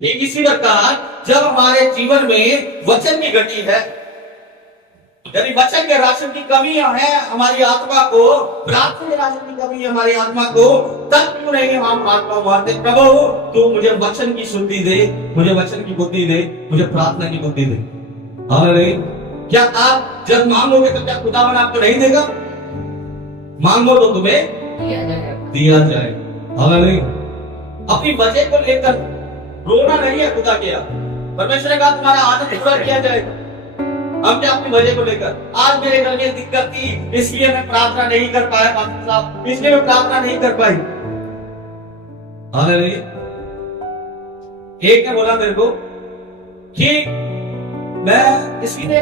एक इसी प्रकार जब हमारे जीवन में वचन की गति है, यदि वचन के राशन की कमी है हमारी आत्मा को, प्रार्थना के राशन की कमी है हमारी आत्मा को, तब क्यों नहीं हम आत्मा मारते, प्रभु तू मुझे वचन की शुद्धि दे, मुझे वचन की बुद्धि दे, मुझे प्रार्थना की बुद्धि दे। हालेलुया। क्या आप जब मांगोगे तो क्या खुदावन आपको नहीं देगा? मांगो तो तुम्हें दिया जाए। हालेलुया। अपनी वजह को लेकर रोना नहीं है खुदा के, परमेश्वर ने कहा तुम्हारा आनंद पूरा किया जाएगा। हम क्या अपनी वजह को लेकर, आज मेरे घर में दिक्कत थी इसलिए मैं प्रार्थना नहीं कर पाया पास्टर साहब, इसलिए मैं प्रार्थना नहीं कर पाई। हालेलुया। एक ने बोला मेरे को कि मैं इसलिए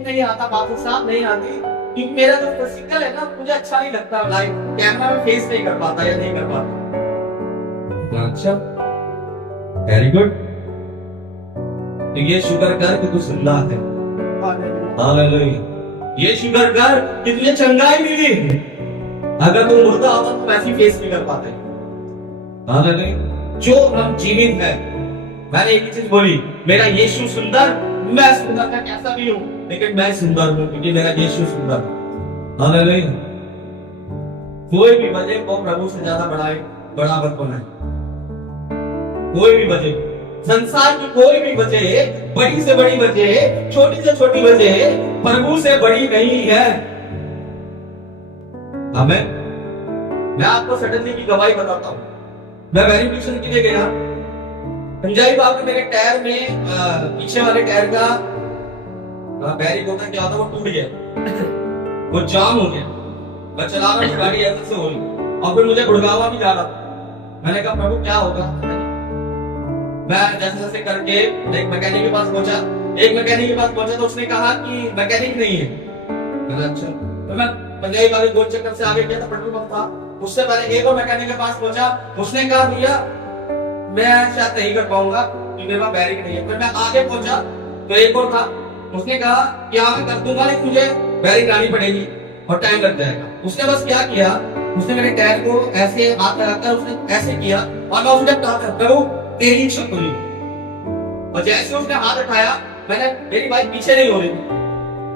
नहीं आता पास्टर साहब, नहीं आती क्योंकि मेरा जो फिजिकल है ना मुझे अच्छा नहीं लगता, लाइव कैमरा में फेस नहीं कर पाता या नहीं कर पाता। अच्छा, वेरी गुड। तो ये शुक्र कर कि तू जिंदा है। हालेलुया। ये शुक्र कर कि तुझे चंगाई मिली। अगर तू मुर्दा होता तो वैसी फेस नहीं कर पाते। हालेलुया। जो हम जीवित है, मैंने एक चीज बोली, मेरा यीशु सुंदर, मैं सुंदर का कैसा भी हूं लेकिन मैं सुंदर हूं क्योंकि मेरा यीशु सुंदर। हालेलुया। कोई भी वजह को प्रभु से ज्यादा बराबर को नहीं। कोई भी वजह, संसार की कोई भी वजह, बड़ी से बड़ी वजह, छोटी से छोटी वजह प्रभु से बड़ी नहीं है। हमें, मैं आपको सडनली की गवाही बताता हूं। मैं वेरिफिकेशन के लिए गया, पंजाबी बाप ने मेरे टायर में पीछे वाले टायर का बैरिक होता क्या होता वो टूट गया, वो जाम हो गया। मैं चला रहा हूँ, गाड़ी ऐसे से हो रही और फिर मुझे गुड़गावा भी जा रहा था। मैंने कहा प्रभु क्या होगा? मैं जैसे जैसे करके एक मैकेनिक के पास पहुंचा। एक मैकेनिक के पास पहुंचा तो उसने कहा कि मैकेनिक नहीं है। मैंने अच्छा, तो मैं पंजाबी वाले गोल चक्कर से आगे गया था, पेट्रोल पंप था। उससे पहले एक और मैकेनिक के पास पहुंचा, उसने कहा भैया मैं शायद नहीं कर पाऊंगा क्योंकि मेरे पास बैरिक नहीं है। फिर मैं आगे पहुंचा तो एक और था, उसने कहा कि हाँ मैं कर दूंगा लेकिन मुझे बैरिक लानी पड़ेगी और टाइम लग जाएगा। उसने बस क्या किया, उसने मेरे टायर को ऐसे हाथ लगाकर उसने ऐसे किया और मैं उसने कहा प्रभु तेरी इच्छा पूरी। और जैसे उसने हाथ उठाया, मैंने, मेरी बाइक पीछे नहीं हो रही थी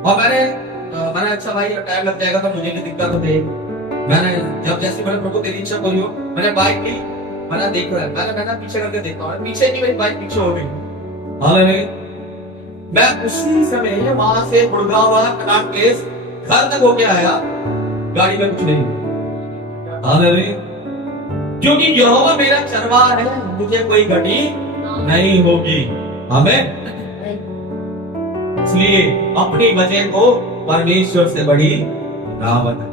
और मैंने अच्छा भाई टाइम लग जाएगा तो मुझे भी दिक्कत होती। मैंने जब जैसे मैंने प्रभु तेरी इच्छा पूरी हो, मैंने बाइक ली, मैंने देख रहा है, मैंने पीछे करके देखा और पीछे की मेरी बाइक पीछे हो गई। हालेलुया। मैं उसी समय वहां से गुड़गांव कनाट प्लेस घर तक होके आया, गाड़ी में कुछ नहीं। हालेलुया। क्योंकि यहोवा मेरा चरवाहा है, मुझे कोई घटी नहीं होगी। हमें इसलिए अपनी वजह को परमेश्वर से बड़ी ना बनाए।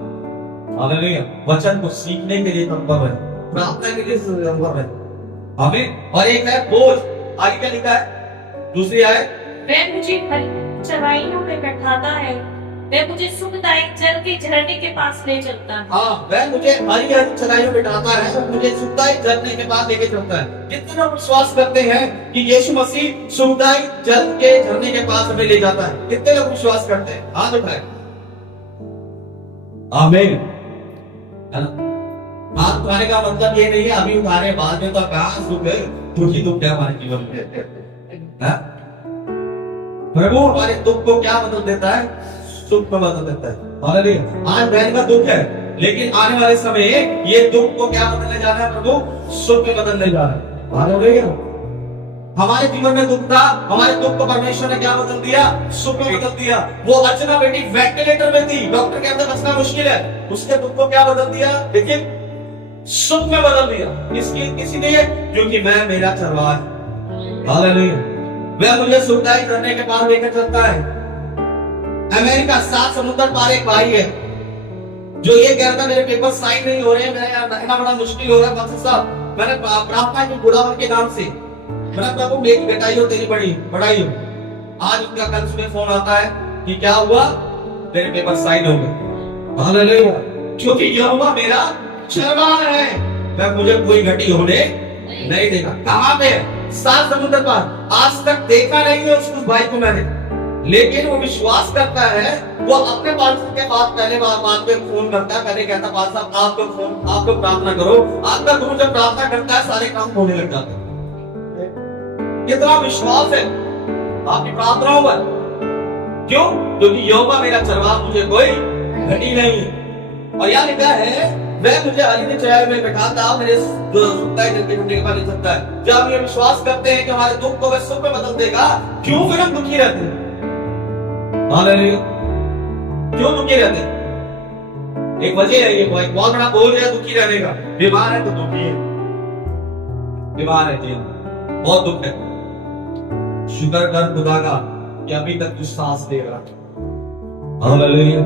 हालेलुया। वचन को सीखने के लिए संभव है, प्रार्थना के लिए संभव है। हमें, और एक है बोझ, आगे क्या लिखा है? दूसरी आए, वह मुझे हरी चराइयों में बैठाता है, वह मुझे सुखदायक जल के झरने के पास ले चलता है। हाँ, वह मुझे हरी हरी चराइयों में बैठाता है, मुझे सुखदायक झरने के पास लेके चलता है। कितने लोग विश्वास करते हैं कि यीशु मसीह सुखदायक जल के झरने के पास हमें ले जाता है? कितने लोग विश्वास करते हैं? हाथ उठाए। आमीन। है ना? हाथ उठाने का मतलब ये नहीं है अभी उठाने बाद में तो कहां सुख है, दुख ही दुख है हमारे जीवन में। प्रभु हमारे दुख को क्या बदल देता है? सुख में बदल देता है। हालेलुया। आज बहन का दुख है लेकिन आने वाले समय ये दुख को क्या बदलने जा रहा है? प्रभु सुख में बदलने जा रहा है। हालेलुया। हमारे जीवन में दुख था, हमारे दुख को परमेश्वर ने क्या बदल दिया? सुख में बदल दिया। वो अर्चना बेटी वेंटिलेटर में थी, डॉक्टर के अंदर बचना मुश्किल है, उसके दुख को क्या बदल दिया? लेकिन सुख में बदल दिया। इसीलिए क्योंकि मैं मेरा चरवाहा। हालेलुया। वह मुझे सुखदायक करने के पास लेकर चलता है। अमेरिका 7 समुद्र पार एक भाई है जो ये कहता मेरे पेपर साइन नहीं हो रहे हैं, मेरा रहना बड़ा मुश्किल हो रहा है। पास्टर साहब मैंने प्रार्थना की बुढ़ावर के नाम से, मैंने प्रभु मेरी बेटाई हो तेरी बड़ाई हो। आज उनका कल सुबह फोन आता है कि क्या हुआ? तेरे पेपर साइन हो गए। हालेलुया। क्योंकि यहोवा मेरा चरवाहा है, वह मुझे कोई घटी होने नहीं देगा। कहां पे? 7 समुद्र पार। आज तक देखा नहीं है उस भाई को मैंने, लेकिन वो विश्वास करता है। वो अपने पास्टर के पास पहले बात पे फोन करता है, पहले कहता पास्टर साहब आप तो प्रार्थना करो। आपका गुरु जब प्रार्थना करता है सारे काम होने लग जाते हैं। कितना विश्वास है आपकी प्रार्थनाओं पर। क्यों? क्योंकि यहोवा मेरा चरवाहा, मुझे कोई घटी नहीं है। और यहाँ लिखा है वह मुझे हरी छाया में बैठाता, मेरे सुखता है जल के ठंडे के पानी सकता है। जब हम ये विश्वास करते हैं कि हमारे दुख को वह सुख में बदल देगा, क्यों फिर हम दुखी रहते हैं? हालेलुया। क्यों दुखी रहते हैं? एक वजह है, ये एक बहुत बड़ा बोझ है दुखी रहने का। बीमार है तो दुखी है, बीमार है जी, बहुत दुख है। शुक्र कर खुदा का कि अभी तक तू सांस ले रहा है। हालेलुया।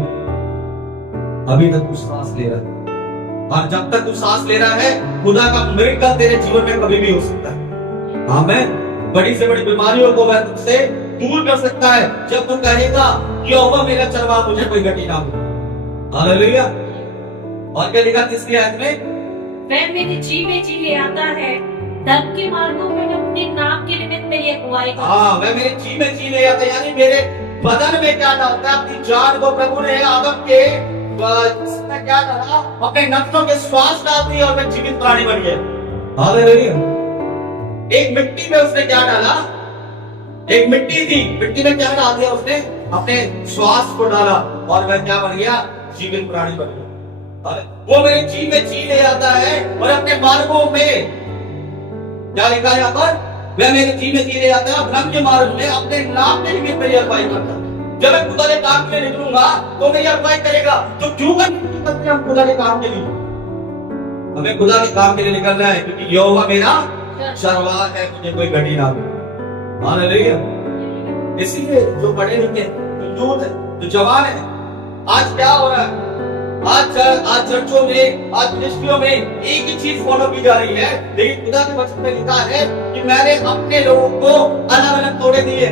अभी तक तू सांस ले रहा है, और जब तक तू सांस ले रहा है, खुदा का मिरेकल तेरे जीवन में कभी भी हो सकता है। आमीन। बड़ी से बड़ी बीमारियों को वह तुझसे दूर कर सकता है जब तू कहेगा यहोवा मेरा चरवाहा, मुझे कोई घटी ना हो। हालेलुया। और क्या लिखा 3री आयत में? वह मेरे जी में जी ले आता है, धर्म के मार्गों में अपने नाम के निमित्त मेरी अगुवाई करता है। हाँ, वह मेरे जी में जी ले आता है, यानी मेरे बदन में क्या डालता है? अपनी जान को प्रभु ने आदम के इसमें क्या डाला? अपने नथनों के श्वास डाल दिए और मैं जीवित प्राणी बन गया। हालेलुया। एक मिट्टी में उसने क्या डाला? एक मिट्टी थी, मिट्टी में क्या डाल दिया उसने? अपने श्वास को डाला और वह क्या बन गया? जीवित प्राणी बन गया। वो मेरे जी में जी ले आता है और अपने मार्गों में क्या लिखा है यहाँ पर? वह मेरे जी में जी ले आता है, धर्म के मार्ग में अपने नाम के लिए मेरी अगुवाई करता है। जब मैं खुदा के काम के लिए निकलूंगा तो मेरी अगुवाई करेगा। तो क्यों करते हम खुदा के काम के लिए? हमें खुदा के काम के लिए निकलना है क्योंकि यहोवा मेरा चरवाहा है, मुझे कोई घटी ना हो। हालेलुया। इसीलिए जो पढ़े लिखे, जो यूथ है, जो जवान है, आज क्या हो रहा है? आज चर्चों में, आज मिनिस्ट्रियों में एक ही चीज फॉलो की जा रही है, लेकिन खुदा के वचन में लिखा है कि मैंने अपने लोगों को अलग अलग तोड़े दिए।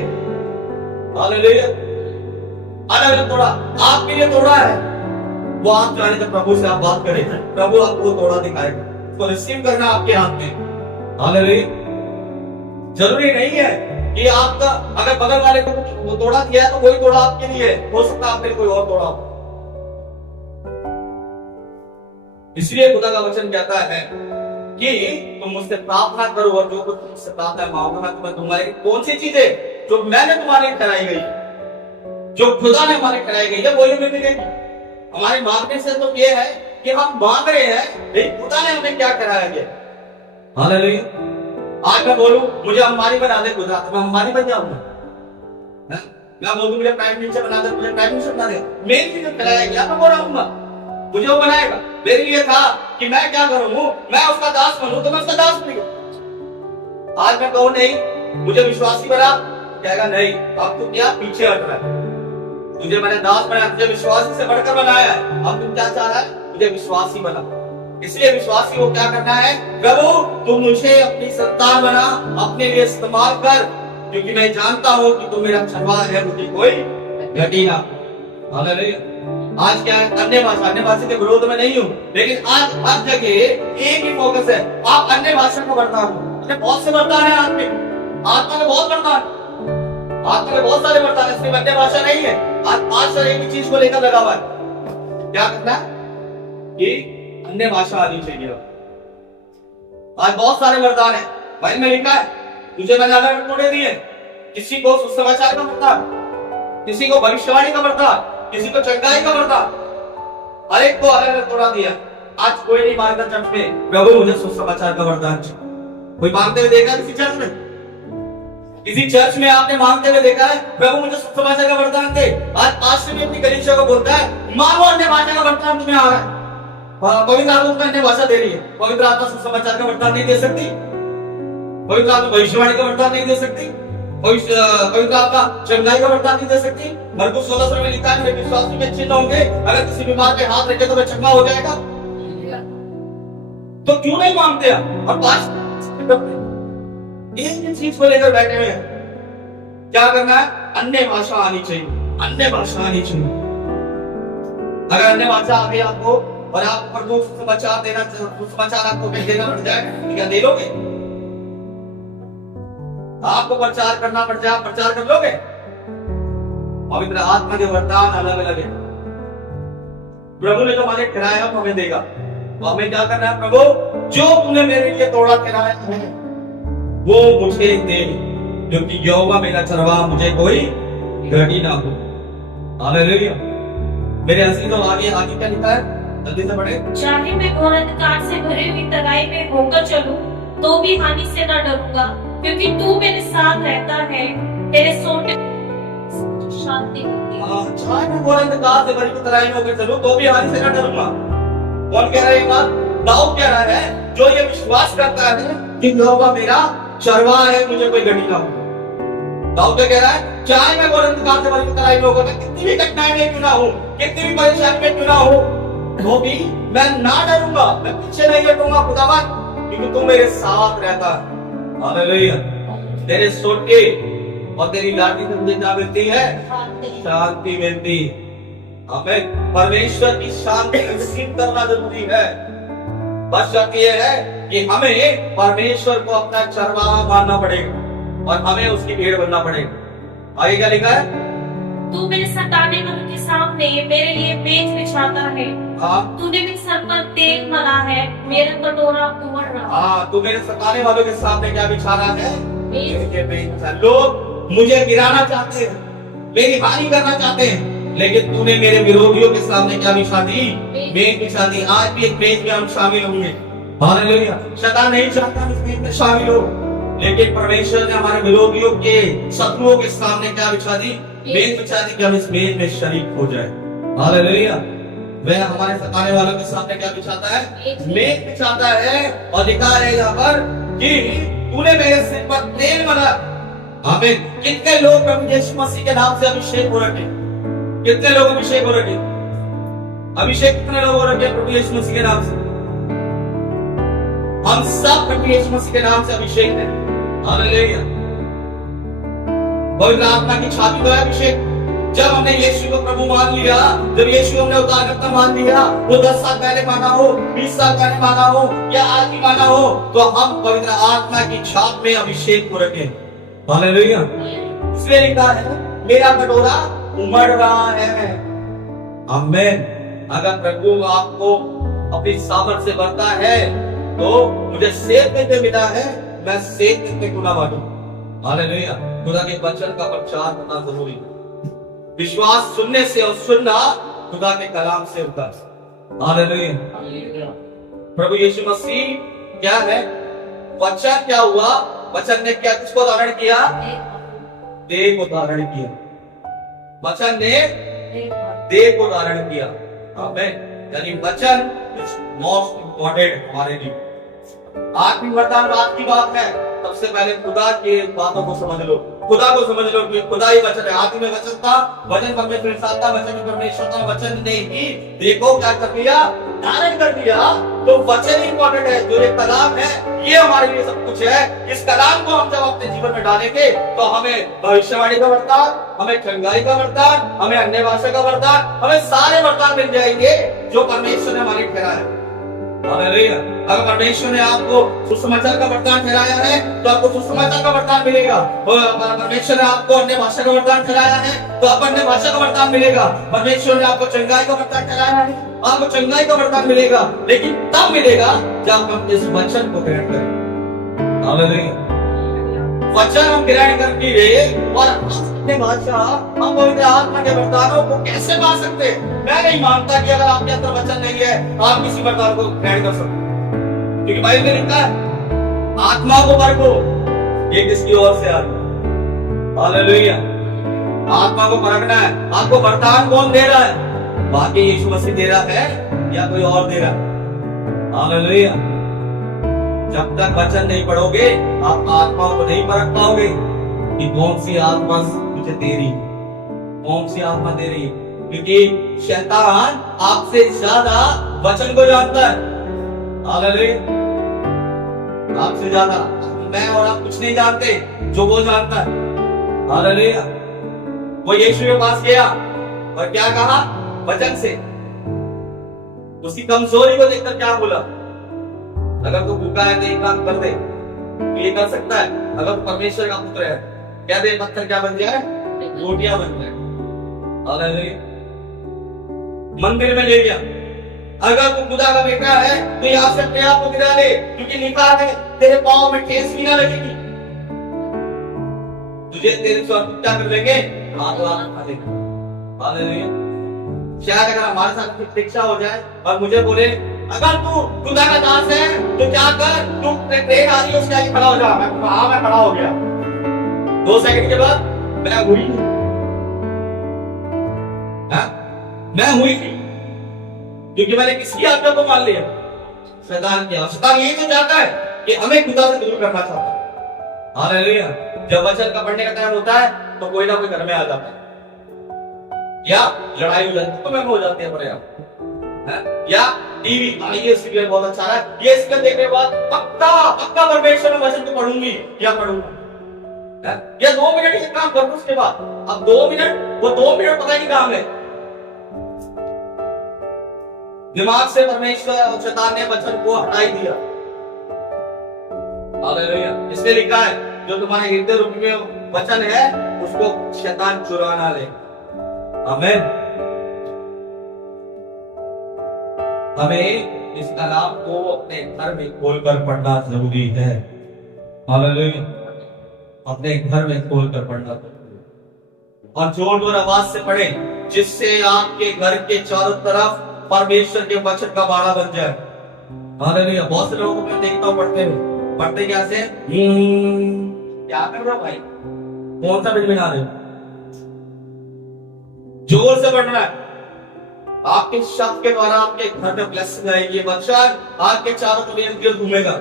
हालेलुया। अलग अलग तोड़ा, आपके लिए तोड़ा है। वो आप जाने जब प्रभु से आप बात करें, प्रभु आपको तोड़ा दिखाएगा, उसको रिसीव करना आपके हाथ में। हालेलुया। जरूरी नहीं है कि आपका अगर बगल वाले को वो तोड़ा दिया है तो वही तोड़ा आपके लिए, हो सकता है आपके लिए कोई और तोड़ा हो। इसलिए खुदा का वचन कहता है कि तुम मुझसे प्रार्थना करो और जो कुछ मुझसे प्रार्थना मांगोगे मैं तुम्हें दूंगा। लेकिन कौन सी चीजें जो मैंने तुम्हारे कराई गई, जो खुदा ने हमारे कराई गई है, वही हमें मिलेगी। हमारे मांगने से तो ये है कि हम मांग रहे हैं, लेकिन खुदा ने हमें क्या कराया गया। हालेलुया। आज मैं बोलूं मुझे अंबानी बना दे खुदा, तो मैं अंबानी बन जाऊंगा। मैं बोलूं मुझे प्राइम मिनिस्टर बना दे, मुझे प्राइम मिनिस्टर बना दे। मेरे लिए जो कराया गया मैं वो रहूंगा, मुझे वो बनाएगा। मेरे लिए था कि मैं क्या करूं, मैं उसका दास बनूं, तो मैं उसका दास बन गया। आज मैं कहूं नहीं मुझे विश्वासी बना, कहेगा नहीं अब तू क्या पीछे हट रहा है, मुझे मैंने दास बनाया, तुझे विश्वासी से बढ़कर बनाया है, अब तुम क्या चाह रहा है? मुझे विश्वासी बना। इसलिए विश्वासी को क्या करना है? प्रभु तुम मुझे अपनी संतान बना, अपने लिए इस्तेमाल कर, क्योंकि मैं जानता हूं कि तुम मेरा चरवाहा है, मुझे कोई घटी ना। हालेलुया। आज क्या है? अन्य भाषा के विरोध में नहीं हूँ, लेकिन आज हर जगह एक ही फोकस है, आप अन्य भाषा को बरतान हो। बहुत से बरतान है आत्मा में, बहुत बरतान, आत्मा में बहुत सारे बरतान है, इसमें अन्य भाषा नहीं है। आज 5 साल एक ही चीज को लेकर लगा हुआ है, क्या करना है? कि अन्य भाषा आनी चाहिए। आज बहुत सारे वरदान है, भाई में लिखा है तुझे मैंने अलग तोड़े दिए। किसी को सुसमाचार का वरदान, किसी को भविष्यवाणी का वरदान, किसी को चंगाई का वरदान, हर एक को अलग अलग तोड़ा दिया। आज कोई नहीं मांगता चर्च में प्रभु मुझे सुसमाचार का वरदान। कोई मांगते हुए देखा किसी चर्च में? किसी चर्च में आपने मांगते हुए देखा है प्रभु मुझे सुसमाचार का वरदान दे? आज पास्टर भी अपनी कलीसिया को बोलता है मांगो अन्य भाषा का वरदान तुम्हें आ रहा है। पवित्र आत्मा तुम्हें अन्य भाषा दे रही है, पवित्र आत्मा सुसमाचार का वरदान नहीं दे सकती, पवित्र आत्मा भविष्यवाणी का वरदान नहीं दे सकती, पवित्र आत्मा चंगाई का वरदान नहीं दे सकती। मरकुस 16 में लिखा है मेरे विश्वासी में चिन्ह होंगे, अगर किसी बीमार पे हाथ रखे तो वह चंगा हो जाएगा। तो क्यों नहीं मांगते आप? और पास एक चीज को लेकर बैठे हुए हैं, क्या करना है? अन्य भाषा आनी चाहिए, अन्य भाषा आनी चाहिए। अगर अन्य भाषा आ गई आपको और आप प्रभु सुसमाचार देना, सुसमाचार आपको देना पड़ जाए, क्या दे लोगे? आपको प्रचार करना पड़ जाए, प्रचार कर लोगे? पवित्र आत्मा के वरदान अलग अलग है। प्रभु ने जो हमारे किराया हमें देगा, तो हमें क्या करना है? प्रभु जो तुमने मेरे लिए तोड़ा किराया है वो मुझे दे। क्योंकि यहोवा मेरा चरवाहा, मुझे कोई घटी ना हो। हालेलुया। मेरे असली तो आगे आगे क्या लिखा है, जल्दी से पढ़े। चाहे मैं घोर अंधकार से भरी हुई तराई में होकर चलूं, तो भी हानि से न डरूंगा, क्योंकि तू मेरे साथ रहता है। तेरे सोने शांति मिलती है। चाहे मैं घोर अंधकार से भरी हुई तराई में होकर चलूं, तो भी हानि से न डरूंगा। कौन कह रहा है ये बात? दाऊद कह रहा है, जो ये विश्वास करता है कि यहोवा मेरा चरवाहा है, मुझे कोई घटी ना हो। दाऊद कह रहा है, चाहे मैं घोर अंधकार से भरी हुई तराई में होकर, मैं कितनी भी कठिनाई में क्यों ना हो, कितनी भी परेशानी में क्यों ना हो, तो भी मैं ना डरूंगा, मैं पीछे नहीं हटूंगा खुदावन, क्योंकि तू मेरे साथ रहता है। हालेलुया। तेरे सोटे और तेरी लाठी से मुझे क्या मिलती है? शांति मिलती। हमें परमेश्वर की शांति नसीब करना जरूरी है। बस शर्त यह है कि हमें परमेश्वर को अपना चरवाहा मानना पड़ेगा और हमें उसकी भेड़ बनना पड़ेगा। आगे क्या लिखा है? तू मेरे सताने वालों के सामने मेरे लिए मेज बिछाता है। हाँ, तूने मेरे सर पर तेल मला है, मेरा कटोरा उमड़ रहा। हाँ, तू मेरे सताने वालों के सामने क्या बिछाना है? मेज। ये मेज बिछा। लोग मुझे गिराना चाहते हैं, मेरी हानि करना चाहते हैं, लेकिन तूने मेरे विरोधियों के सामने क्या बिछा दी? मेज बिछा दी। आज भी एक मेज में हम शामिल होंगे। हालेलुया। शैतान नहीं चाहता हम इस मेज में शामिल हो, लेकिन परमेश्वर ने हमारे विरोधियों के, शत्रुओं के सामने क्या बिछा दी? मेज बिछा दी कि हम इस मेज में शरीक हो जाए। हालेलुया। वह हमारे सताने वालों के सामने क्या बिछाता है? मेज बिछाता है। और लिखा है यहाँ पर कि तूने मेरे सिर पर तेल मला। आमीन। कितने लोग प्रभु यीशु मसीह के नाम से अभिषेक हो रखे? कितने लोग अभिषेक हो रखे? अभिषेक कितने लोग हो रखे प्रभु यीशु मसीह के नाम से? हम सब प्रभु यीशु मसीह के नाम से अभिषेक हैं। हालेलुया। पवित्र आत्मा की छाती पर अभिषेक। जब हमने यीशु को प्रभु मान लिया, जब यीशु हमने उद्धारकर्ता मान लिया, वो 10 साल पहले माना हो, 20 साल पहले माना हो या आज भी माना हो, तो हम पवित्र आत्मा की छाप में अभिषेक हो रखे। हालेलुया। इसलिए लिखा है, मेरा कटोरा उमड़ रहा है। आमीन। अगर प्रभु आपको अपनी सामर्थ से भरता है, तो मुझे सेब देते मिला है, मैं सेब देते गुना बांटू। हालेलुया। खुदा के वचन का प्रचार करना जरूरी है। विश्वास सुनने से और सुनना खुदा के कलाम से होता है। हालेलुया। प्रभु यीशु मसीह क्या है? वचन क्या हुआ? वचन ने क्या किसको धारण किया? देह को धारण किया। वचन ने देह को धारण किया। आमीन। यानी वचन इज मोस्ट इंपॉर्टेंट हमारे लिए। आत्मिक वरदान बात की बात है, सबसे पहले खुदा की बातों को समझ लो, खुदा को समझ लो कि खुदा ही वचन है। आदि में वचन था, वचन परमेश्वर के साथ था, वचन में परमेश्वर था, वचन ने ही देखो क्या कर दिया? धारण कर दिया। तो वचन इंपॉर्टेंट है, जो ये कलाम है, ये हमारे लिए सब कुछ है। इस कलाम को हम जब अपने जीवन में डालेंगे, तो हमें भविष्यवाणी का वरदान, हमें चंगाई का वरदान, हमें अन्य भाषा का वरदान, हमें सारे वरदान मिल जाएंगे जो परमेश्वर ने हमारे ठहराया है। हालेलुया। अगर परमेश्वर ने आपको सुसमाचार का वरदान ठहराया है, तो आपको सुसमाचार का वरदान मिलेगा। और अगर परमेश्वर ने आपको अन्य भाषा का वरदान ठहराया है, तो आपको अन्य भाषा का वरदान मिलेगा। परमेश्वर ने आपको चंगाई का वरदान ठहराया है, आपको चंगाई का वरदान मिलेगा। लेकिन तब मिलेगा जब हम इस वचन को ग्रहण करें। हालेलुया। वचन हम ग्रहण करके और अपने भाषा, हम पवित्र आत्मा के वरदानों को कैसे पा सकते हैं? मैं नहीं मानता कि अगर आपके अंदर वचन नहीं है, आप किसी वरदान को ग्रहण कर सकते, क्योंकि बाइबल में लिखा है, आत्मा को परखो, ये किसकी ओर से आता है? हालेलुया। आत्मा को परखना है। आपको वरदान कौन दे रहा है? बाकी यीशु मसीह दे रहा है या कोई और दे रहा है? हालेलुया। जब तक वचन नहीं पढ़ोगे, आप आत्मा को नहीं परख पाओगे कि कौन सी आत्मा मुझे दे रही, कौन सी आत्मा दे रही, क्योंकि शैतान आपसे ज्यादा वचन को जानता है। हालेलुया। आपसे ज्यादा मैं और आप कुछ नहीं जानते, जो वो जानता है। हालेलुया। वो यीशु के पास गया और क्या कहा? वचन से उसकी कमजोरी को देखकर क्या बोला? अगर तू भूखा है तो एक काम कर दे, ये कर सकता है। अगर तू परमेश्वर का पुत्र है, क्या दे? पत्थर क्या बन जाए? रोटियां बन जाए। हालेलुया। मंदिर में ले गया। अगर तू खुदा का बेटा है, तो यहाँ से अपने आप को गिरा ले, क्योंकि लिखा है तेरे पांव में ठेस भी ना लगेगी। तुझे तेरे स्वर क्या कर लेंगे, हाथ खा लेंगे। हालेलुया। शायद अगर हमारे साथ कुछ शिक्षा हो जाए और मुझे बोले अगर तू खुदा का दास है तो क्या कर, तू ट्रेन आ रही है उसके आगे खड़ा हो जा। मैं खड़ा हो गया, 2 सेकंड के बाद मैं हुई नहीं, मैं हुई नहीं, क्योंकि मैंने किसकी आज्ञा को मान लिया, शैतान की। शैतान यही तो चाहता है कि हमें खुदा से दूर करना चाहता है। हालेलुया। जब वचन का पढ़ने का टाइम होता है तो कोई ना कोई घर में आ जाता है, या लड़ाई हो जाती है, तो मैं हो जाती है पर्याप्त, या टीवी ये सीरियल बहुत अच्छा है, ये सीरियल देखने के बाद पक्का परमेश्वर में वचन तो पढ़ूंगी या पढ़ूंगा, या 2 मिनट ये काम करूं उसके बाद। अब 2 मिनट, वो 2 मिनट पता नहीं कहां गए। दिमाग से परमेश्वर और शैतान ने वचन को हटा ही दिया। हालेलुया। इसलिए लिखा है जो तुम्हारे हृदय रूप में वचन है उसको शैतान चुरा ना ले। आमीन। हमें इस कलाम को अपने घर में खोलकर पढ़ना जरूरी है। हालेलुया। अपने घर में खोलकर पढ़ना और जोर जोर आवाज से पढ़े, जिससे आपके घर के चारों तरफ परमेश्वर के वचन का बाड़ा बन जाए। हालेलुया। बहुत से लोगों को मैं देखता हूँ पढ़ते क्या से, क्या कर रहा भाई, कौन सा बिजली आ रहे, जोर से पढ़ रहा है। आपके शब्द के द्वारा आपके घर में ब्लेसिंग आएगी, वचन आपके चारों तरफ इर्द गिर्द घूमेगा।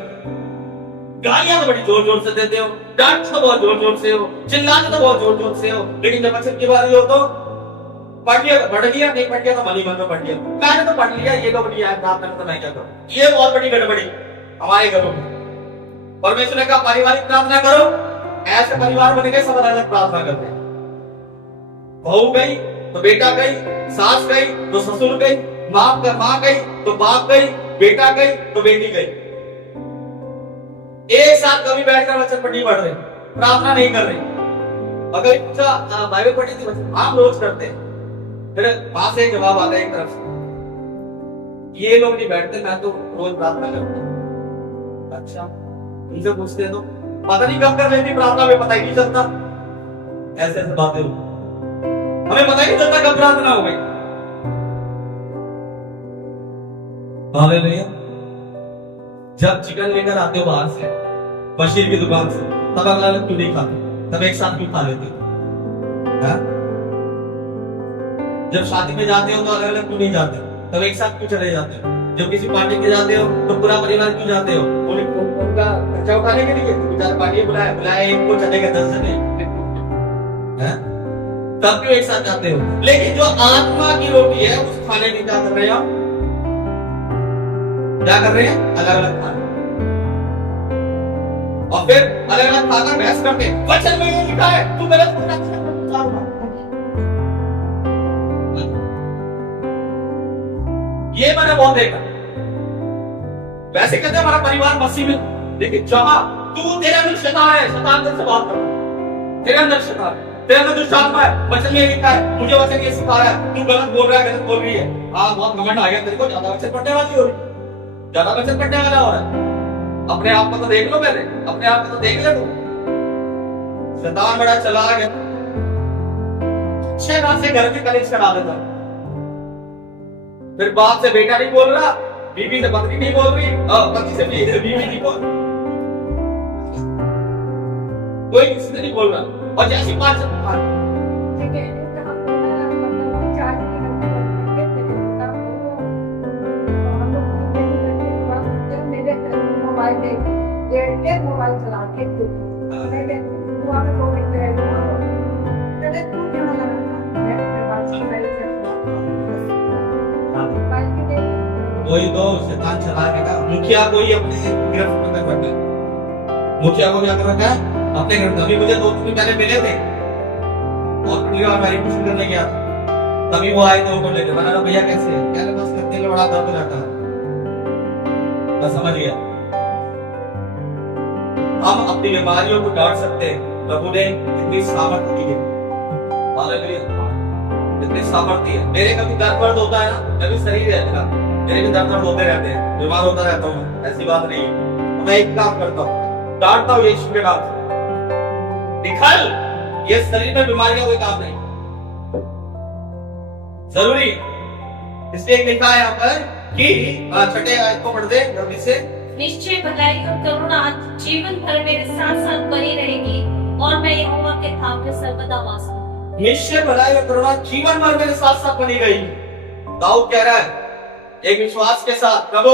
गालियां तो बड़ी जोर जोर से देते हो, डांटते तो बहुत जोर जोर से हो, चिल्लाते तो बहुत जोर जोर से हो, लेकिन जब वचन की बारी हो तो पढ़ लिया नहीं पढ़ लिया तो मन ही मन में पढ़ लिया, मैंने तो पढ़ लिया, ये तो बढ़िया है, प्रार्थना तो नहीं क्या करो। ये बहुत बड़ी गड़बड़ी हमारे घरों में। परमेश्वर ने कहा पारिवारिक प्रार्थना करो, ऐसे परिवार बन गए सब अलग प्रार्थना करते हैं। बहू गई तो बेटा गई, सास गई तो ससुर गई, माँ गई तो बाप गई, बेटा गई तो बेटी गई। एक साथ कभी बैठकर वचन पर नहीं पढ़ रहे, प्रार्थना नहीं कर रहे। अगर पूछा बाइबल पढ़ी थी, हम रोज करते हैं, फिर वहां से जवाब आता है एक तरफ से, ये लोग नहीं बैठते, मैं तो रोज प्रार्थना करता हूं। अच्छा, उनसे पूछते तो पता नहीं कब कर लेती प्रार्थना में, पता ही नहीं चलता। ऐसे ऐसे बातें हमें पता ही नहीं चलता कब प्रार्थना हो गई। हालेलुया। जब चिकन लेकर आते हो बाहर से, बशीर की दुकान से, तब अगला अलग क्यों नहीं खाते, तब एक साथ क्यों खा लेते हो? जब शादी में जाते हो तो अलग अलग क्यों नहीं जाते, तब एक साथ क्यों चले जाते हो? जब किसी पार्टी में जाते हो तो पूरा परिवार क्यों जाते हो? उनका खर्चा उठाने के लिए, बेचारा पार्टी बुलाया एक को चलेगा 10 जने, तब क्यों एक साथ जाते हो? लेकिन जो आत्मा की रोटी है उस खाने की क्या कर रहे हो? क्या कर रहे हैं? अलग अलग खाना, और फिर अलग अलग खाकर बहस करते हैं। वचन में ये लिखा है तू गलत बोल रहा है। ये मैंने बहुत देखा। वैसे कहते हैं हमारा परिवार मसीह में, लेकिन जहां तू तेरे अंदर शैतान है, शैतान से बात कर, तेरे अंदर शैतान, तेरे अंदर दुष्ट आत्मा है, वचन में लिखा है, मुझे वचन ये सिखा रहा है, तू गलत बोल रहा है, गलत बोल रही है। हाँ, बहुत घमंड आ गया तेरे को, ज्यादा वचन पढ़ने वाली हो रही, ज्यादा वचन पढ़ने वाला हो रहा है। अपने आप को तो देख लो, पहले अपने आप को तो देख ले तू। शैतान बड़ा चलाक है, अच्छे बात से घर में कलेश करा देता, फिर बाप से बेटा नहीं बोल रहा, बीवी से पत्नी नहीं बोल रही, पति से बीवी नहीं बोल, कोई किसी से नहीं बोल रहा, और जैसी बात मोबाइल चला के कोई तो शैतान चला के मुखिया को ही अपने गिरफ्त में कर रखा है। मुखिया को क्या कर रखा है? अपने घर। तभी मुझे 2 दिन पहले मिले थे और हमारी कुछ करने गया, तभी वो आए थे ऊपर लेके। मैंने कहा भैया कैसे है? क्या बस करने में बड़ा दर्द रहता है। मैं समझ गया, हम अपनी बीमारियों को डांट सकते हैं। प्रभु ने इतनी सामर्थ्य दी है, हालेलुया, इतनी सामर्थ्य है। मेरे कभी दर्द होता है ना, मैं भी शरीर है मेरा, मेरे भी दर्द होते रहते हैं, बीमार होता रहता हूँ, ऐसी बात नहीं है। मैं एक काम करता हूँ, डांटता हूँ यीशु के नाम से, निकल ये शरीर में बीमारियां कोई काम नहीं जरूरी। इसलिए लिखा है यहाँ पर कि छठे आयत को पढ़ दे जल्दी से। निश्चय भलाई और करुणा जीवन भर मेरे साथ साथ बनी रहेगी और मैं यहोवा के धाम में सर्वदा वास करूंगा। निश्चय भलाई और करुणा जीवन भर मेरे साथ साथ बनी रहेगी। दाऊद कह रहा है एक विश्वास के साथ, प्रभु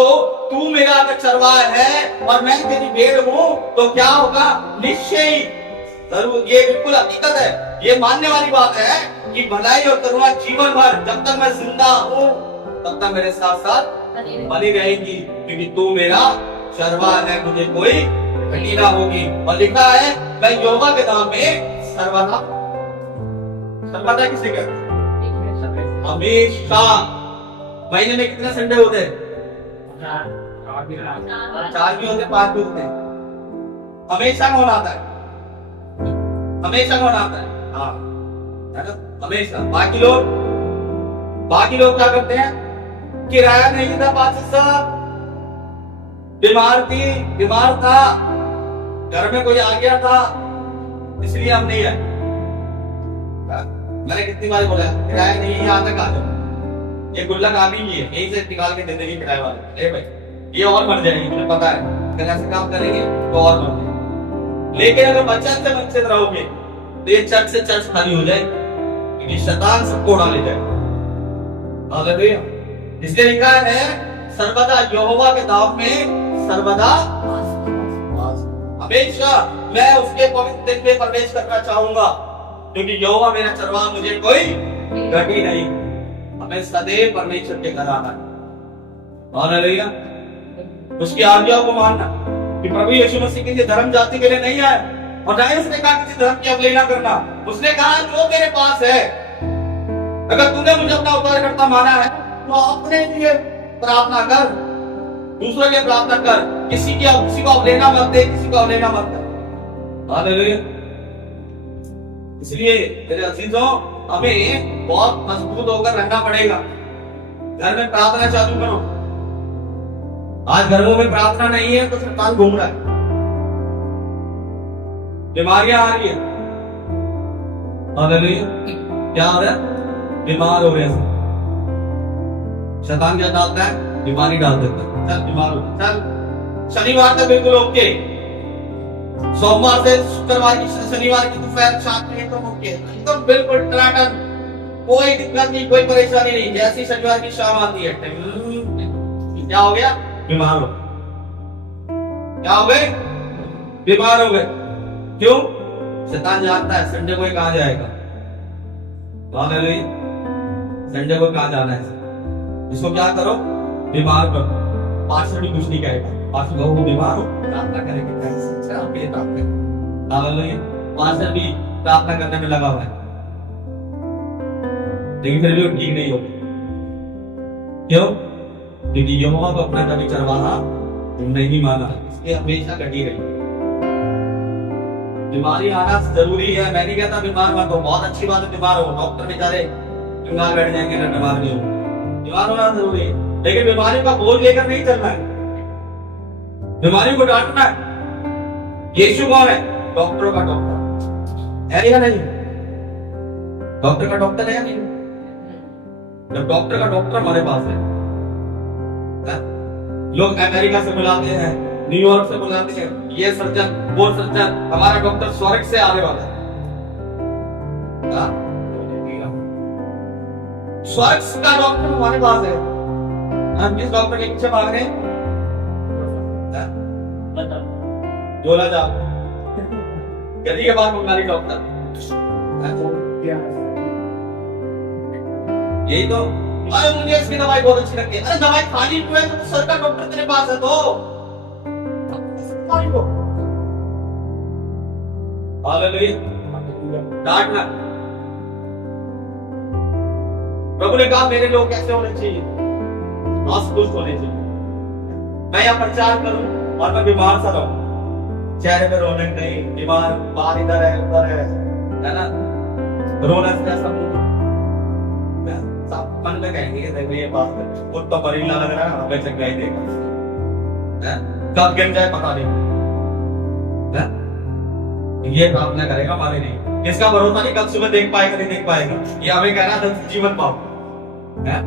तू मेरा अगर चरवाहा है और मैं तेरी भेड़ हूँ तो क्या होगा? निश्चय ही, जरूर, ये बिल्कुल हकीकत है, ये मानने वाली बात है कि भलाई और करुणा जीवन भर जब तक मैं जिंदा हूँ तब तक मेरे साथ साथ बनी रहेगी, क्योंकि तू मेरा चरवाहा है, मुझे कोई घटी ना होगी। और लिखा है मैं यहोवा के नाम में सर्वदा, सर्वदा किसे कहते हैं? हमेशा। महीने में कितने संडे होते हैं? 4 भी होते, 5 भी होते हैं। हमेशा कौन आता है? हमेशा कौन आता है? हाँ, हमेशा। बाकी लोग क्या करते हैं? किराया नहीं था, बादशाह बीमार था, घर में कोई आ गया था इसलिए हम नहीं आए। मैंने कितनी बार बोला किराया नहीं है, यहाँ तक आ जाओ। ये गुल्लक आ भी है, यहीं से निकाल के दे देंगे किराए वाले। भाई ये और मर जाएंगे, मुझे पता है, अगर ऐसे काम करेंगे तो और मर जाएंगे। लेकिन अगर वचन से वंचित रहोगे तो ये चर्च से चर्च खाली हो जाए, क्योंकि शैतान सबको उड़ा ले जाए। हालेलुया। इसलिए लिखा है सर्वदा यहोवा के धाम में सर्वदा हमेशा मैं उसके पवित्र दिन में प्रवेश करना चाहूंगा, क्योंकि यहोवा मेरा चरवाहा, मुझे कोई घटी नहीं। हमें सदैव परमेश्वर के घर आना है। हालेलुया। उसकी आज्ञाओं को मानना कि प्रभु यीशु मसीह किसी धर्म जाति के लिए नहीं आए, और ना ही उसने कहा किसी धर्म की अवहेलना करना। उसने कहा जो तेरे पास है, अगर तूने मुझे अपना उद्धारकर्ता माना है तो अपने लिए प्रार्थना कर, दूसरों के प्रार्थना कर, किसी को अवहेलना मत दे, किसी को अवहेलना मत कर। हालेलुया। इसलिए मेरे अजीजों, हमें बहुत मजबूत होकर रहना पड़ेगा। घर में प्रार्थना चालू करो। आज घरों में प्रार्थना नहीं है तो शैतान घूम रहा है, बीमारियां आ रही है। हालेलुया। क्या हो रहा है? बीमार हो रहे हैं। शैतान क्या डालता है? बीमारी डाल देता है। चल बीमार हो, चल शनिवार तक बिल्कुल ओके, सोमवार से शुक्रवार की शनिवार की दोपहर शाम में तो ओके, एकदम बिल्कुल टनाटन, कोई दिक्कत नहीं, कोई परेशानी नहीं। जैसी शनिवार की शाम आती है क्या हो गया? बीमार हो। क्या हो गए? बीमार हो गए। क्यों? शैतान जानता है संडे को कहां जाएगा। संडे को कहां जाना है? इसको क्या करो? बीमार करो। पास्टर भी कुछ नहीं कहेगा, पास्टर कहो बीमार हो, प्रार्थना करेंगे, पास्टर भी प्रार्थना करने में लगा हुआ है, लेकिन फिर भी ठीक नहीं होगी। क्यों? क्योंकि यहोवा को अपना कभी चरवाहा नहीं माना, इसलिए हमेशा घटी रही। बीमारी आना जरूरी है। मैं नहीं कहता बीमार मत हो, बहुत अच्छी बात है बीमार हो, डॉक्टर बेचारे बीमार बैठ जाएंगे ना, बीमार नहीं हो। बीमार होना जरूरी है, लेकिन बीमारी का बोझ लेकर नहीं चलना है, बीमारी को डांटना है। यीशु कौन है? डॉक्टरों का डॉक्टर है या नहीं? डॉक्टर का डॉक्टर है या नहीं? जब डॉक्टर का डॉक्टर हमारे पास है, लोग अमेरिका से बुलाते हैं, न्यूयॉर्क से बुलाते हैं, ये सर्जन वो सर्जन, हमारा डॉक्टर स्वर्ग से आने वाला है। स्वर्ग का डॉक्टर हमारे पास है। हम किस डॉक्टर के पीछे भाग रहे हैं? जोला जा गली के बाद बंगाली डॉक्टर, यही तो। अरे मुझे इसकी दवाई बहुत अच्छी लगती है। अरे दवाई खानी क्यों है? तो सर का डॉक्टर तेरे पास है तो डांटना। प्रभु ने कहा मेरे लोग कैसे होने चाहिए? असंतुष्ट होने चाहिए। मैं यहाँ प्रचार करूं और मैं बीमार सा रहूं, चेहरे पे रौनक नहीं, बीमार, बाल इधर है उधर है ना, रौनक का सब मन में कहेंगे ये बात है, खुद तो परीला लग रहा है, हमें चंगाई देगा, कब गिर जाए पता नहीं। ये प्रार्थना करेगा हमारे लिए, इसका भरोसा नहीं कल सुबह देख पाएगा नहीं देख पाएगा। ये हमें कहना था जीवन पाओ है?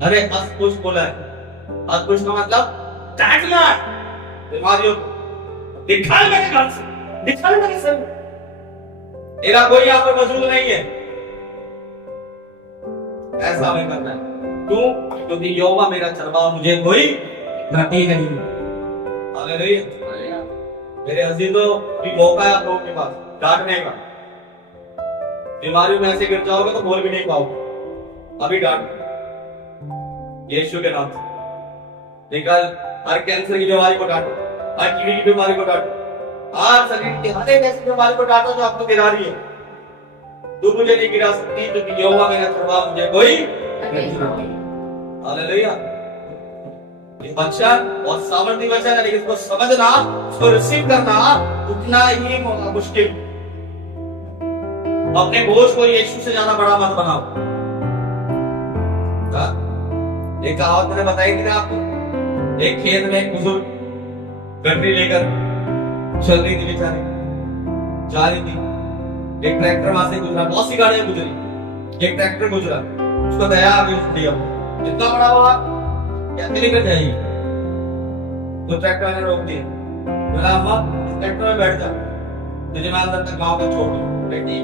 अरे अस्पुष बोला है, अस्पुष का मतलब काटना बीमारियों को, निकाल मेरे घर से, निकाल मेरे से। तेरा कोई यहाँ पर मौजूद नहीं है, ऐसा हमें करना है। क्यों? क्योंकि यहोवा मेरा चरवाहा, मुझे कोई घटी नहीं। हालेलुया। मेरे अजीजों, भी मौका है आप लोगों के पास डांटने का। बीमारी में ऐसे गिर जाओगे तो बोल भी नहीं पाओगे, अभी डांट यीशु के नाम से। निकल, हर कैंसर की बीमारी को डांटो, हर टीबी की बीमारी को डांटो, हर शरीर की हर एक ऐसी बीमारी को डांटो जो आपको गिरा रही है। तू मुझे नहीं गिरा सकती, क्योंकि यहोवा मेरा चरवाहा, मुझे कोई हालेलुया। ये वचन बहुत सामर्थी वचन है, लेकिन इसको समझना, उसको रिसीव करना उतना ही मुश्किल। अपने बोझ को यीशु से ज्यादा बड़ा मत बनाओ। एक कहावत मैंने बताई थी ना आपको, एक खेत में एक बुजुर्ग गठरी लेकर चल रही थी, बेचारी जा रही थी। एक ट्रैक्टर वहां से गुजरा, बहुत सी गाड़ियां गुजरी, एक ट्रैक्टर गुजरा, उसको दया आ गई, दिया जितना बड़ा हुआ कैसे लेकर जाएगी। तो ट्रैक्टर वाले रोक दिया, बोला अम्मा इस ट्रैक्टर में बैठ जा, तुझे मैं अंदर तक गांव तक छोड़ दूं। ठीक है,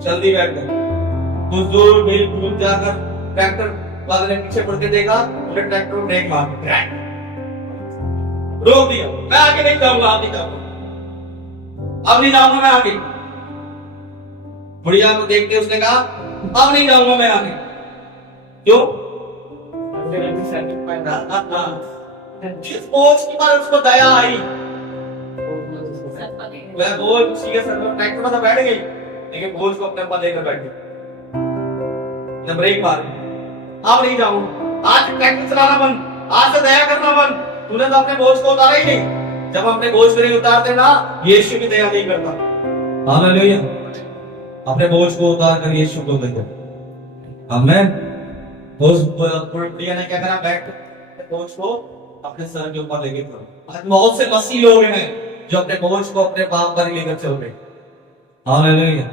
जल्दी बैठ गए। कुछ दूर बिल्कुल जाकर ट्रैक्टर वाले ने पीछे मुड़ के देखा, उन्हें ट्रैक्टर को ब्रेक मार रोक दिया। मैं आगे नहीं जाऊंगा, आप नहीं जाऊंगा, अब नहीं जाऊंगा मैं आगे। बुढ़िया को देखते उसने कहा अब नहीं जाऊंगा मैं आगे। क्यों? जिस बोझ की बात उसको दया आई, वह बोझ उसी के सर पर ट्रैक्टर में तो बैठ गई, लेकिन बोझ को अपने ऊपर लेकर बैठ गई। ब्रेक मारी, अब नहीं जाऊंगा, आज ट्रैक्टर चलाना बंद, आज से दया करना बंद। तूने तो अपने बोझ को उतारा ही नहीं। जब अपने बोझ को नहीं उतारते ना, यीशु भी दया नहीं करता। हालेलुया। अपने बोझ को उतार कर यीशु को दे दो। आमीन। बुढ़िया ने क्या करा, बैठ बोझ को अपने सर के ऊपर लेके चलो। आज बहुत से मसीह लोग हैं जो अपने बोझ को अपने बाप पर लेकर चल रहे। हालेलुया।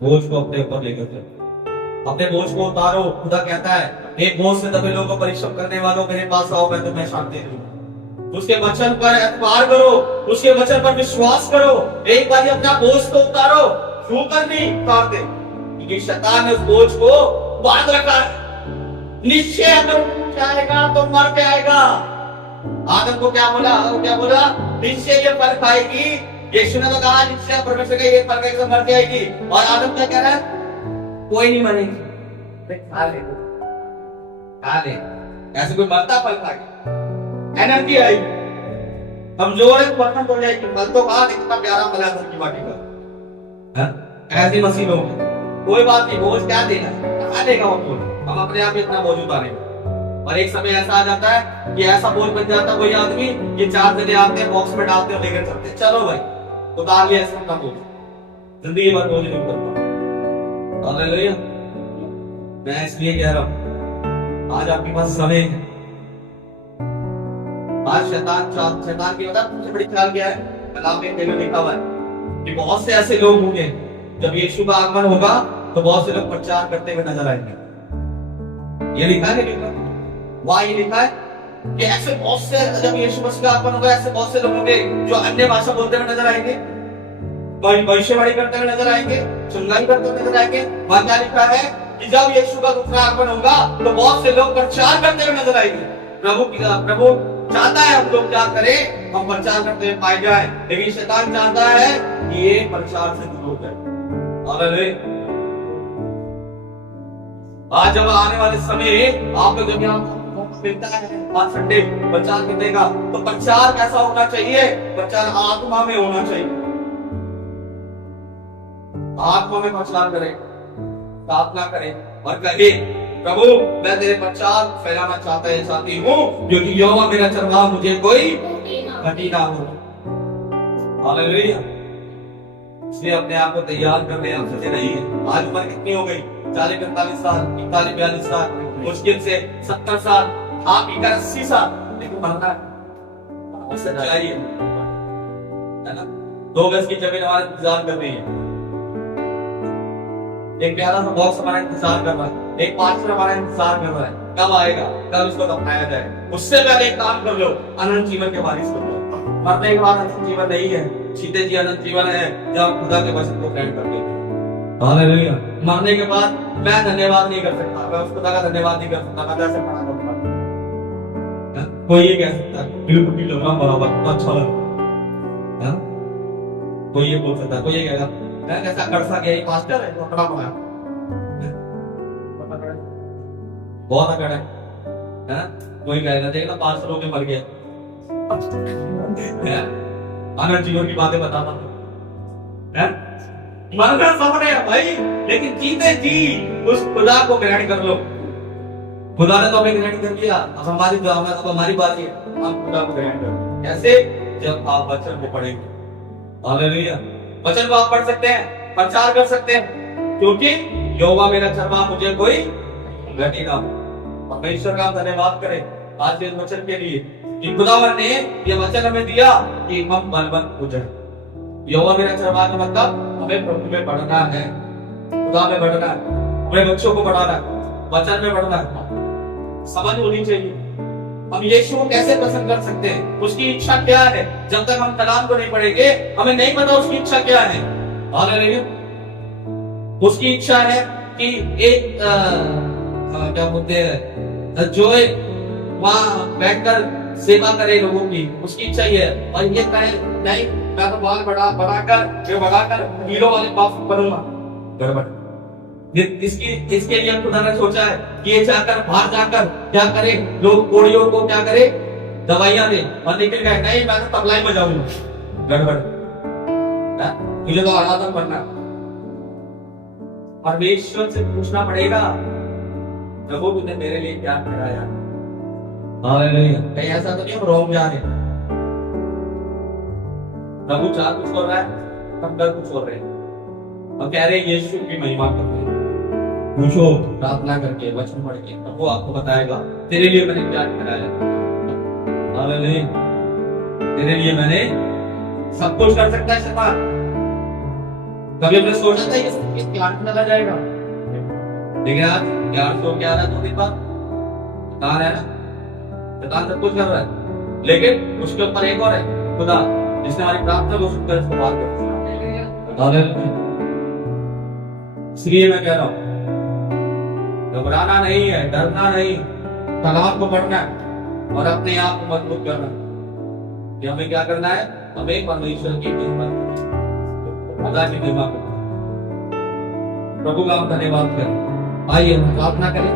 बोझ को अपने ऊपर लेकर चलो, अपने बोझ को उतारो। खुदा कहता है एक बोझ से दबे लोगों को परिश्रम करने वालों मेरे पास आओ, मैं तुम्हें शांति दूंगा। उसके वचन पर एतबार करो, उसके वचन पर विश्वास करो। एक बार अपना बोझ को उतारो, छू कर नहीं उतारते, क्योंकि शैतान ने उस बोझ को बांध रखा है। निश्चय अगर जाएगा तो मर के आएगा। आदम को क्या बोला? क्या बोला? निश्चय ये फल खाएगी। यीशु ने तो कहा निश्चय परमेश्वर का ये फल खाएगी तो मर जाएगी। और आदम क्या कह रहा है? कोई नहीं मरेगी, खा ले, खा ले। ऐसे कोई मरता फल खा के? एनर्जी आई, कमजोर है, बर्तन तोड़ जाएगी। फल तो खा, कितना प्यारा फल है धरती माटी का। ऐसे मसीह लोग, कोई बात नहीं, बोझ क्या देना है, कहा देगा वो बोझ। हम अपने आप इतना बोझ उतारेंगे। और एक समय ऐसा आ जाता है कि ऐसा बोझ बन जाता है, कोई आदमी ये 4 जने आते हैं, बॉक्स में डालते हैं, लेकर चलते हैं, चलो भाई उतार लिया इसका अपना बोझ, जिंदगी भर बोझ नहीं उतारता। हालेलुया। मैं इसलिए कह रहा हूं, आज आपके पास समय है। आज शैतान की वजह सबसे बड़ी ख्याल क्या है? कलाम में लिखा हुआ है कि बहुत से ऐसे लोग होंगे, जब यीशु का आगमन होगा तो बहुत से लोग प्रचार करते हुए नजर आएंगे। ये लिखा है, लिखा वहां ये लिखा है कि ऐसे बहुत से, जब यीशु मसीह का आगमन होगा, ऐसे बहुत से लोग होंगे जो अन्य भाषा बोलते हुए नजर आएंगे, भविष्यवाणी करते हुए नजर आएंगे, चुंगाई करते हुए नजर आएंगे। वहां क्या लिखा है कि जब यीशु का दूसरा आगमन होगा तो बहुत से लोग प्रचार करते हुए नजर आएंगे। प्रभु चाहता है हम लोग क्या करें, हम प्रचार करते हुए पाए जाए, लेकिन शैतान चाहता है कि ये प्रचार से दूर हो जाए। हालेलुया। आज जब आने वाले समय आपको जब यहाँ मिलता है आज संडे प्रचार करने का, तो प्रचार कैसा होना चाहिए? प्रचार आत्मा में होना चाहिए। आत्मा में प्रचार करें, प्रार्थना करें और कहे प्रभु मैं तेरे प्रचार फैलाना चाहती हूँ, क्योंकि यहोवा मेरा चरवाहा, मुझे कोई घटी ना हो। हालेलुया। इसलिए अपने आप को तैयार कर ले, आप सच्चे नहीं है। आज उम्र कितनी हो गई? 40-45 साल, 41-42 साल, मुश्किल से 70 साल, आप 80 साल, लेकिन मरना चाहिए। है ना। 2 गज की जमीन हमारा इंतजार कर रही है, एक प्यारा सा बॉक्स हमारा इंतजार कर रहा है, एक पार्टनर हमारा इंतजार कर रहा है, कब आएगा, कब इसको दफनाया जाए। उससे पहले एक काम कर लो, अनंत जीवन के वारिस बन लो। मरने के बाद अनंत जीवन नहीं है, जीते जी अनंत जीवन है जब खुदा के वचन को ग्रहण कर लेते हैं। हालेलुया। मरने के बाद मैं धन्यवाद नहीं कर सकता, मैं उस खुदा का धन्यवाद नहीं कर सकता, मैं कैसे पढ़ा करूंगा। कोई ये कह सकता है बिल्कुल भी लोग बराबर अच्छा लगा, कोई ये बोल सकता है, कोई ये कहेगा मैं कैसा कर सके, ये पास्टर है, पकड़ा पड़ा बहुत अकड़ है। कोई कहेगा देखना 500 लोग मर गए, अनंत जीवन की बातें बताता है। मरना सामने है भाई, लेकिन जीते जी उस खुदा को ग्रहण कर लो। खुदा ने तो हमें ग्रहण कर लिया, अब हमारी अब हमारी बारी है, हम खुदा को ग्रहण करें। कैसे? जब आप वचन को पढ़ेंगे। हालेलुया। वचन को आप पढ़ सकते हैं, प्रचार कर सकते हैं, क्योंकि यहोवा मेरा चरवाहा, मुझे कोई घटी ना। परमेश्वर का धन्यवाद करें आज के वचन के लिए कि खुदावन ने ये वचन हमें दिया कि हम बलवंत हो जाए। यहोवा मेरा चरवाहा का मतलब हमें प्रभु में बढ़ना है, खुदा में बढ़ना है, हमें बच्चों को बढ़ाना है, वचन में बढ़ना है, समझ होनी चाहिए। हम यीशु को कैसे पसंद कर सकते हैं, उसकी इच्छा क्या है। जब तक हम कलाम को नहीं पढ़ेंगे हमें नहीं पता उसकी इच्छा क्या है। हालेलुया। उसकी इच्छा है कि एक क्या बोलते हैं, जो वहां बैठकर सेवा करे लोगों की, उसकी इच्छा ये है। और ये कहे नहीं मैं तो बाल बढ़ाकर हीरो वाले पाप बनूंगा, गड़बड़। इसके लिए खुदा ने सोचा है कि ये जाकर बाहर जाकर क्या करे, लोग कोड़ियों को क्या करे, दवाइयां दे, और निकल गए नहीं मैं तो तबला ही बजाऊंगा, गड़बड़। मुझे तो आराधन बनना। परमेश्वर से पूछना पड़ेगा प्रभु तुमने मेरे लिए क्या कराया। हालेलुया। कहीं ऐसा तो नहीं हम रोम जा रहे, प्रभु चाह कुछ हो रहा है, हम कर कुछ हो रहे हैं, हम कह रहे हैं यीशु की महिमा करते हैं। पूछो प्रार्थना करके, वचन पढ़ के, प्रभु आपको बताएगा तेरे लिए मैंने क्या कराया। हालेलुया। तेरे लिए मैंने सब कुछ कर सकता है शैतान। कभी हमने सोचा था ये ज्ञान में लगा जाएगा, लेकिन आज 1111 तो दिन बाद शैतान है ना, शैतान सब कुछ कर रहा है, लेकिन उसके ऊपर एक और है, खुदा जिसने हमारी प्रार्थना को सुनकर इसको बात कर। हालेलुया। इसलिए मैं कह रहा हूं घबराना नहीं है, डरना नहीं, कलाम को पढ़ना है और अपने आप को मजबूत करना है। हमें क्या करना है, हमें परमेश्वर की महिमा खुदा की महिमा करना, प्रभु का हम धन्यवाद करें। आइए हम प्रार्थना करें।